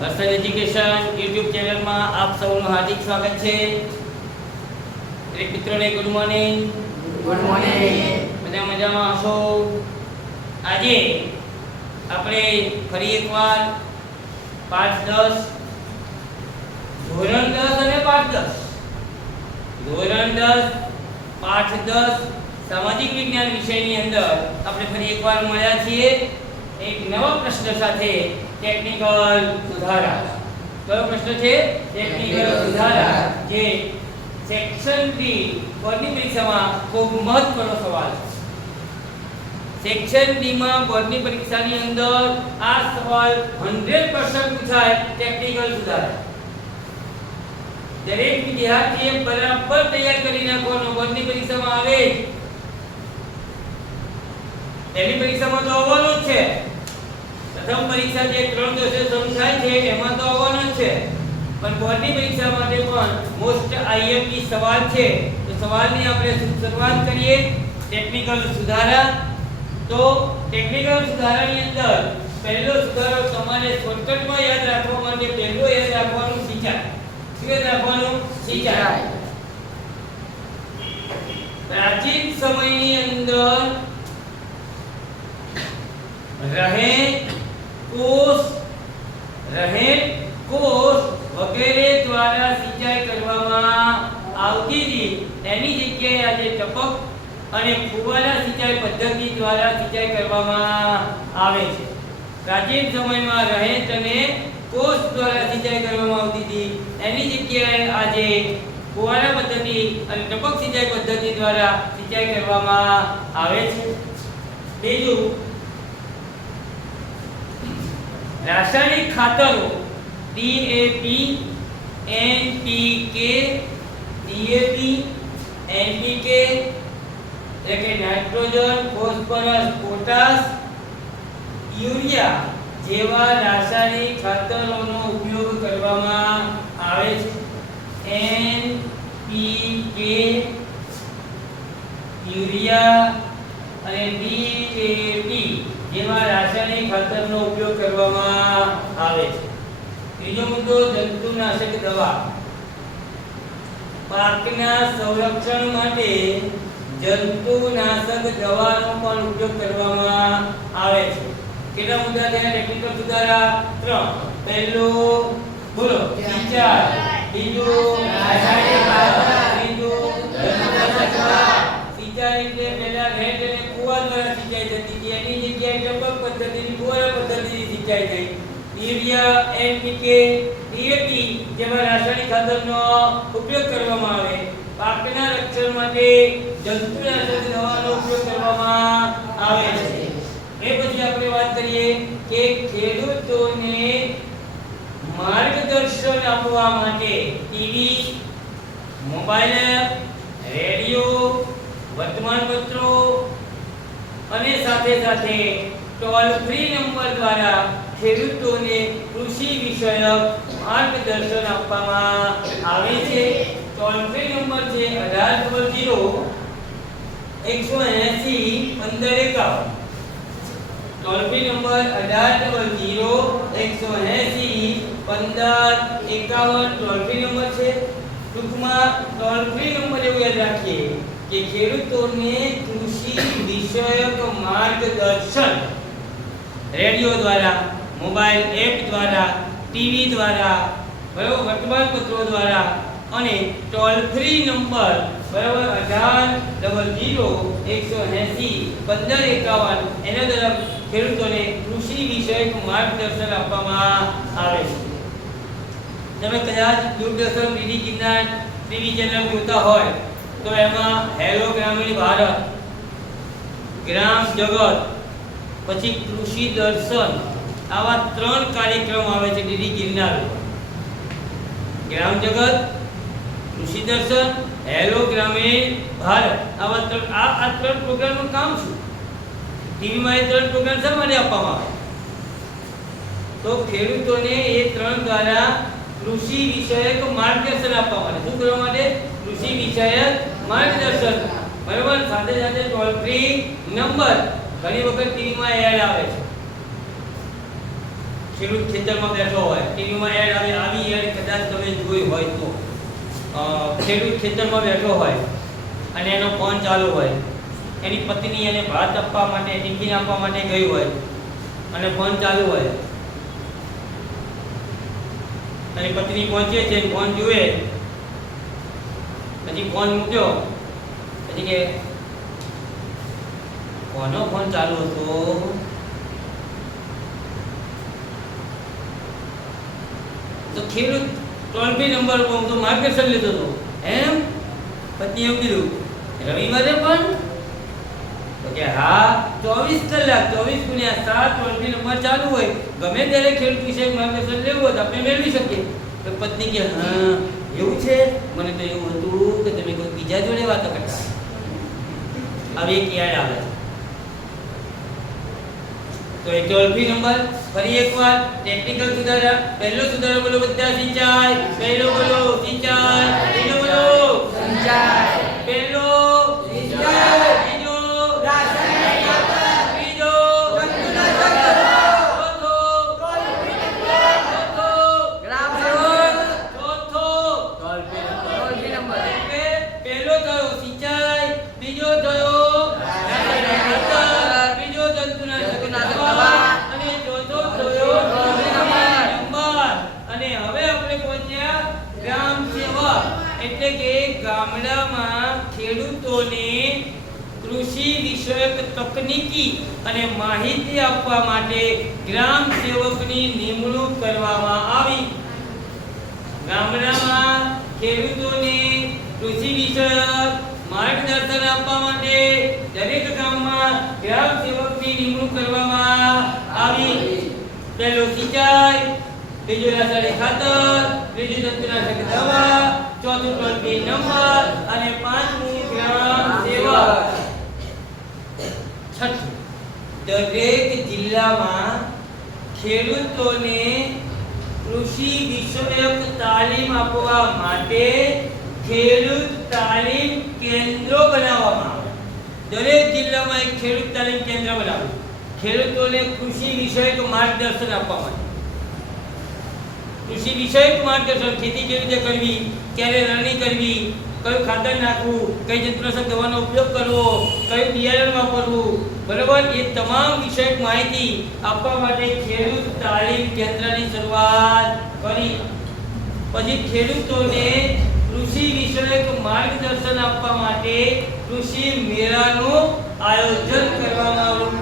Harshad education YouTube ચેનલમાં આપ સૌનું હાર્દિક સ્વાગત છે। દરેક મિત્રોને ગુડ મોર્નિંગ। Good morning. બધા મજામાં હશો? આજે આપણે ફરી એકવાર પાઠ 10 ધોરણ 10 અને પાઠ 10 ધોરણ 10 પાઠ 10 સામાજિક વિજ્ઞાન વિષયની અંદર આપણે ફરી એકવાર મળ્યા છીએ એક નવા પ્રશ્ન સાથે। ટેકનિકલ સુધારા કયો પ્રશ્ન છે? ટેકનિકલ સુધારા, જે સેક્શન 3 બોર્ડની પરીક્ષામાં ખૂબ મહત્વનો સવાલ છે। સેક્શન 3 માં બોર્ડની પરીક્ષાની અંદર આ સવાલ 100% પૂછાય। ટેકનિકલ સુધારા દરેક વિદ્યાર્થીએ બરાબર તૈયાર કરી નાખવાનો। બોર્ડની પરીક્ષામાં આવે તેની પરીક્ષામાં તો આવવાનો જ છે। પ્રથમ પરીક્ષા જે 3 દિવસે સમજાય છે એમાં તો આવવાનો જ છે, પણ બોર્ડની પરીક્ષા માટે પણ મોસ્ટ આઈએમપી સવાલ છે। તો સવાલની આપણે શરૂઆત કરીએ। ટેકનિકલ સુધારા, તો ટેકનિકલ સુધારાની અંદર પહેલો સુધારો તમારે શોર્ટકટમાં યાદ રાખવા માટે પહેલો યાદ રાખવાનું સિંચાઈ। શું યાદ રાખવાનું? સિંચાઈ। પ્રાચીન સમયની અંદર રહેણ કોષ વગેરે દ્વારા સિંચાઈ કરવામાં આવતી હતી, એની જગ્યાએ આજે ટપક અને ફુવારા સિંચાઈ પદ્ધતિ દ્વારા સિંચાઈ કરવામાં આવે છે। પ્રાચીન સમયમાં રહેણ અને કોષ દ્વારા સિંચાઈ કરવામાં આવતી હતી, એની જગ્યાએ આજે ફુવારા પદ્ધતિ અને ટપક સિંચાઈ પદ્ધતિ દ્વારા સિંચાઈ કરવામાં આવે છે। બીજું, રાસાયણિક ખાતરો DAP, NPK, DAP, NPK એટલે કે નાઇટ્રોજન, ફોસ્ફરસ, પોટાશ, યુરિયા જેવા રાસાયણિક ખાતરોનો ઉપયોગ કરવામાં આવે છે। NPK, યુરિયા અને DAP જેવા રાસાયણિક ખાતરનો ઉપયોગ કરવામાં આવે છે। ત્રીજો મુદ્દો, જંતુનાશક દવા। પાકના સંરક્ષણ માટે જંતુનાશક દવાનો પણ ઉપયોગ કરવામાં આવે છે। કેટલા મુદ્દા થયા ટેકનિકલ સુધારા? 3। પહેલો બોલો સિંચાઈ, બીજું રાસાયણિક ખાતર, ત્રીજું જંતુનાશક દવા। સિંચાઈ એટલે પહેલા રેડ અને કુવા દ્વારા સિંચાઈ થતી હતી, એની જગ્યાએ ટપક પદ્ધતિની ફુવારા પદ્ધતિની સિંચાઈ થઈ। યુરિયા, NPK, DAP જેવા રાસાયણિક ખાતરનો ઉપયોગ કરવામાં આવે। પાકના રક્ષણ માટે જંતુનાશક દવાનો ઉપયોગ કરવામાં આવે છે। એ પછી આપણે વાત કરીએ કે ખેડૂતોને માર્ગદર્શન આપવા માટે ટીવી, મોબાઈલ એપ, રેડિયો, વર્તમાનપત્રો અને સાથે સાથે ટોલ ફ્રી નંબર દ્વારા ખેડૂતોને કૃષિ વિષયક માર્ગદર્શન આપવામાં આવે છે। ટોલ ફ્રી નંબર છે 1800 180 1551। Toll free number 1800 180 1551 toll free number છે। ટૂંકમાં ટોલ ફ્રી નંબર એવું યાદ રાખીએ કે ખેડૂતોને કૃષિ વિષયક માર્ગદર્શન રેડિયો દ્વારા, મોબાઈલ એપ દ્વારા, ટીવી દ્વારા, બરાબર, વર્તમાનપત્રો દ્વારા અને ટોલ ફ્રી નંબર બરાબર 1800 180 1551 એના દ્વારા ખેડૂતોને કૃષિ વિષયક માર્ગદર્શન આપવામાં આવે છે। તમે કદાચ દૂરદર્શન ડીડી કિનાર ટીવી ચેનલ જોતા હોય તો એમાં હેલો ગ્રામીણ ભારત, ગ્રામ જગત, પછી કૃષિ દર્શન આવા 3 કાર્યક્રમ આવે છે ડીડી ગિરનાર ઉપર। ગ્રામ જગત, કૃષિ દર્શન, હેલો ગ્રામીણ ભારત આવા 3 પ્રોગ્રામનું કામ શું? ટીવીમાં એ 3 પ્રોગ્રામ શા માટે આપવામાં આવે? તો ખેડૂતોને એ 3 દ્વારા કૃષિ વિષયક માર્ગદર્શન આપવા માટે। શું કરવા માટે? કૃષિ વિષયક માર્ગદર્શન, બરાબર। સાથે સાથે ટોલ ફ્રી નંબર ઘણી વખત ટીવીમાં એડ આવે છે। ખેડૂત ખેતરમાં બેઠો હોય, ટીવીમાં એડ આવી એડ કદાચ તમે જોઈ હોય તો ખેડૂત ખેતરમાં બેઠો હોય અને એનો ફોન ચાલુ હોય, એની પત્ની એને ભાત આપવા માટે ટિફિન આપવા માટે ગઈ હોય અને ફોન ચાલુ હોય અને પત્ની પહોંચે છે, ફોન જુએ, પછી ફોન મૂક્યો, પછી કે કોનો ફોન ચાલુ હતો? તો ખેડૂત ટોલ ફ્રી નંબર પર તો માર્ગદર્શન લીધો હતો એમ. પત્ની એવું કીધું રવિવારે પણ તો કે હા 24 કલાક 24x7 ટોલ ફ્રી નંબર ચાલુ હોય, ગમે ત્યારે ખેડૂત વિશે માર્ગદર્શન લેવું હોય તો આપણે મેળવી શકીએ. તો પત્ની કે હા એવું છે, મને તો એવું હતું કે તમે કોઈ બીજા જોડે વાતો કરતા. હવે એક યાદ આવે તો એ ટોલ ફ્રી નંબર ફરી એકવાર ટેકનિકલ સુધારા. પહેલો સુધારો બોલો બધા, સિંચાઈ. પહેલો બોલો સિંચાઈ. બીજો બોલો સિંચાઈ. પહેલો સિંચાઈ. બીજો રાસાયણિક ખાતર. બીજો જંતુનાશક. ચોથો ટોલ ફ્રી નંબર. ચોથો ગ્રામ સેવક. ચોથો ટોલ ફ્રી નંબર. કે પહેલો થયો સિંચાઈ, બીજો થયો રાસાયણિક ખાતર, બીજો જંતુનાશક દવા અને ચોથો થયો ટોલ ફ્રી નંબર. અને હવે આપણે પહોંચ્યા ગ્રામ સેવક, એટલે કે ગામડામાં ખેડૂતોને કૃષિ વિષયક તકનીકી અને માહિતી આપવા માટે ગ્રામ સેવકની નિમણૂક કરવામાં આવી. ગામડામાં ખેડૂતોને કૃષિ વિષયક માર્ગદર્શન આપવા માટે દરેક ગામમાં ગ્રામ સેવકની નિમણૂક કરવામાં આવી. પહેલો સિંચાઈ, બીજો રાસાયણિક ખાતર, ત્રીજું જંતુનાશક દવા, ચોથું ટોલ ફ્રી નંબર અને પાંચમું ગ્રામ સેવક. છઠ્ઠું, દરેક જિલ્લામાં ખેડૂતોને કૃષિ વિષયક તાલીમ આપવા માટે ખેડૂત તાલીમ કેન્દ્રો બનાવવામાં આવે. દરેક જિલ્લામાં એક ખેડૂત તાલીમ કેન્દ્ર બનાવવું, ખેડૂતોને કૃષિ વિષયક માર્ગદર્શન આપવા માટે. કૃષિ વિષયક માર્ગદર્શન, ખેતી કેવી રીતે કરવી, ક્યારે રણની કરવી, કયું ખાતર નાખવું, કઈ જંતુનાશક દવાનો ઉપયોગ કરવો, કયું બિયારણ વાપરવું, બરાબર, એ તમામ વિષયક માહિતી આપવા માટે ખેડૂત તાલીમ કેન્દ્રની શરૂઆત કરી. પછી ખેડૂતોને કૃષિ વિષયક માર્ગદર્શન આપવા માટે કૃષિ મેળાનું આયોજન કરવામાં આવ્યું.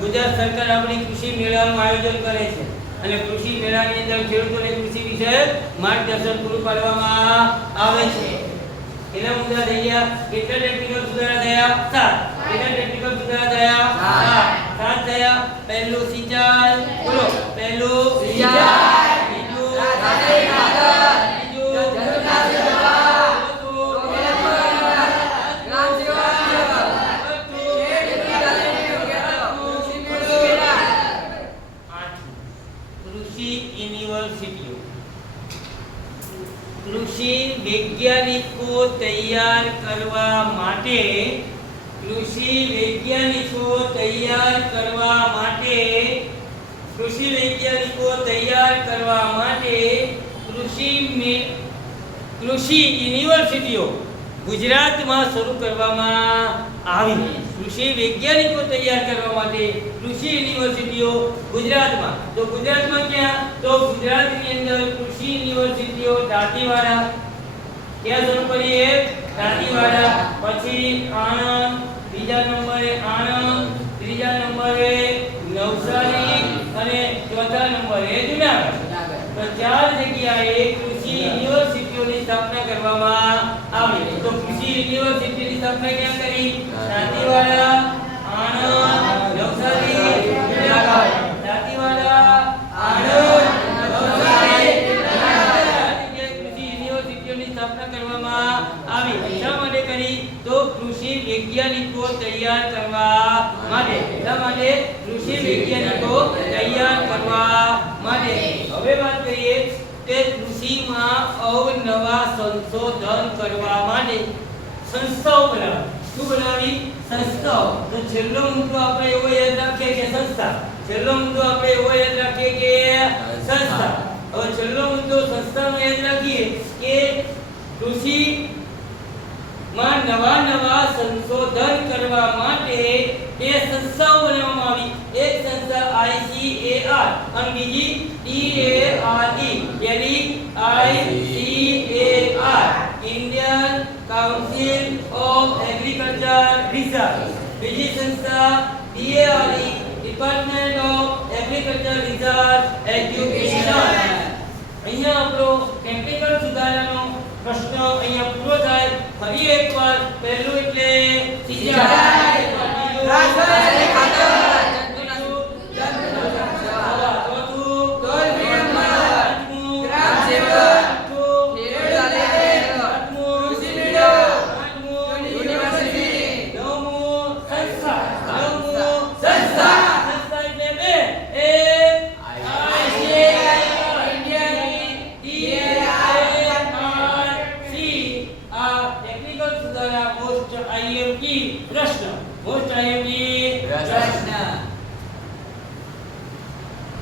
ગુજરાત સરકાર આપણી કૃષિ મેળાનું આયોજન કરે છે અને કૃષિ મેળાની અંદર ખેડૂતોને કૃષિ વિષયક માર્ગદર્શન પૂરું પાડવામાં આવે છે. કેટલા મુદ્દા થઈ ગયા? કેટલા ટેકનિકલ સુધારા થયા? 7. કેટલા ટેકનિકલ સુધારા થયા? 7 થયા. પહેલું સિંચાઈ, બોલો પહેલું સિંચાઈ, બીજું રાસાયણિક ખાતર, બીજું જંતુનાશક દવા, ચોથું ગ્રામ સેવક, કૃષિ યુનિવર્સિટીઓ. કૃષિ વૈજ્ઞાનિકો તૈયાર કરવા માટે કૃષિ વૈજ્ઞાનિકો તૈયાર કરવા માટે કૃષિ વૈજ્ઞાનિકો તૈયાર કરવા માટે કૃષિ યુનિવર્સિટીઓ ગુજરાતમાં શરૂ કરવામાં આવી. કૃષિ વૈજ્ઞાનિકો તૈયાર કરવા માટે કૃષિ યુનિવર્સિટીઓ ગુજરાતમાં. તો ગુજરાતમાં ક્યાં? તો ગુજરાતની અંદર કૃષિ યુનિવર્સિટીઓ દાંતીવાડા, ક્યાં શરૂ કરી? એક દાંતીવાડા, પછી આણંદ, બીજા નંબરે આણંદ, ત્રીજા નંબરે નવસારી અને ચોથા નંબરે જુનાગઢ. તો 4 જગ્યાએ કૃષિ યુનિવર્સિટીઓની સ્થાપના કરવામાં આવી. તો કૃષિ યુનિવર્સિટીની સ્થાપના ક્યાં કરી? દાંતીવાડા, આણંદ, નવસારી, જુનાગઢ. દાંતીવાડા, આણંદ, નવસારી, જુનાગઢ. કૃષિ યુનિવર્સિટીઓની સ્થાપના કરવામાં આવી. શા માટે કરી? તો કૃષિ વૈજ્ઞાનિકો તૈયાર કરવા માટે. શા માટે? કૃષિ વૈજ્ઞાનિકો તૈયાર કરવા માટે. હવે વાત કરીએ કે કૃષિમાં અવનવા સંશોધન કરવા માટે સંસ્થાઓ બનાવી. શું બનાવી? સંસ્થાઓ. તો છેલ્લો મુદ્દો આપણે એવો યાદ રાખીએ કે સંસ્થા. છેલ્લો મુદ્દો આપણે એવો યાદ રાખીએ કે સંસ્થા. હવે છેલ્લો મુદ્દો સંસ્થાનો યાદ રાખીએ કે કૃષિ માં નવા સંશોધન કરવા માટે બે સંસ્થાઓ બનાવવામાં આવી. એક સંસ્થા ICAR અને બીજી TARE. યાની ICAR Indian council of agriculture research. બીજી સંસ્થા TARE department of agriculture research education. અહીંયા આપણો ટેકનિકલ સુધારાનો પ્રશ્ન અહીંયા પૂરો થાય. ફરી એકવાર પહેલું એટલે સિંચાઈ, રાસાયણિક ખાતર, ચોથું ટોલ-ફ્રી નંબર, પાંચમું ગ્રામ સેવક, છઠ્ઠું ખેડૂત આધારિત, આઠમું કૃષિ મેળો, આઠમું યુનિવર્સિટી, નવમું સંસ્થા. સંસ્થા. સંસ્થા એટલે બે. એક ICAR, આ ટેકનિકલ સુધારા મોસ્ટ IMP પ્રશ્ન. મોસ્ટ IMP પ્રશ્ન.